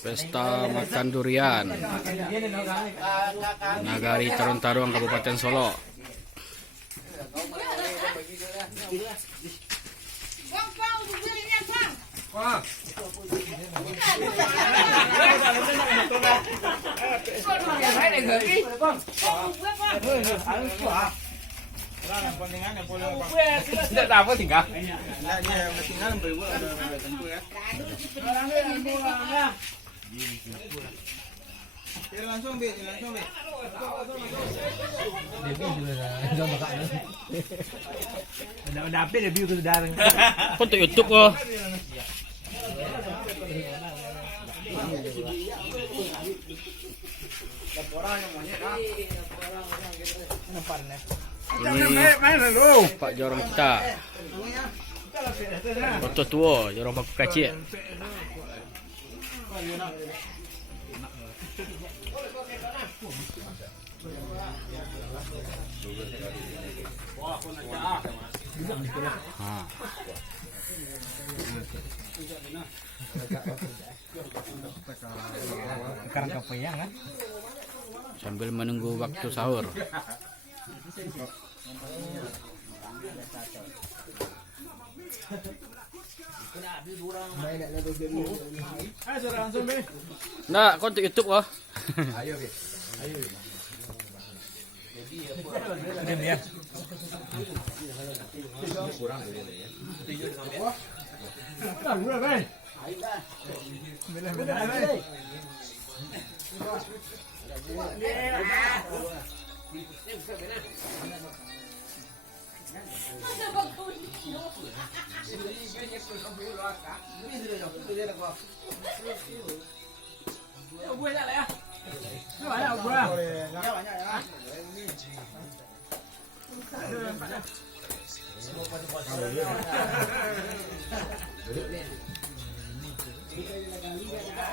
Pesta makan durian Nagari Tarung-Tarung Kabupaten Solo. Tidak dapat tinggal. Langsung bi. Udah update review ke saudara. Untuk YouTube oh. Ini Pak Jorong kita. Foto tua, Jorong Paku Kacik. Sekarang kepeyang kan? Sambil menunggu waktu sahur. Nah, kau untuk YouTube oh. Ayo.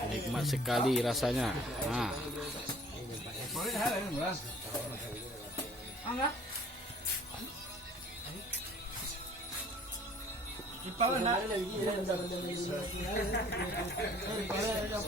Nikmat sekali rasanya. Nah.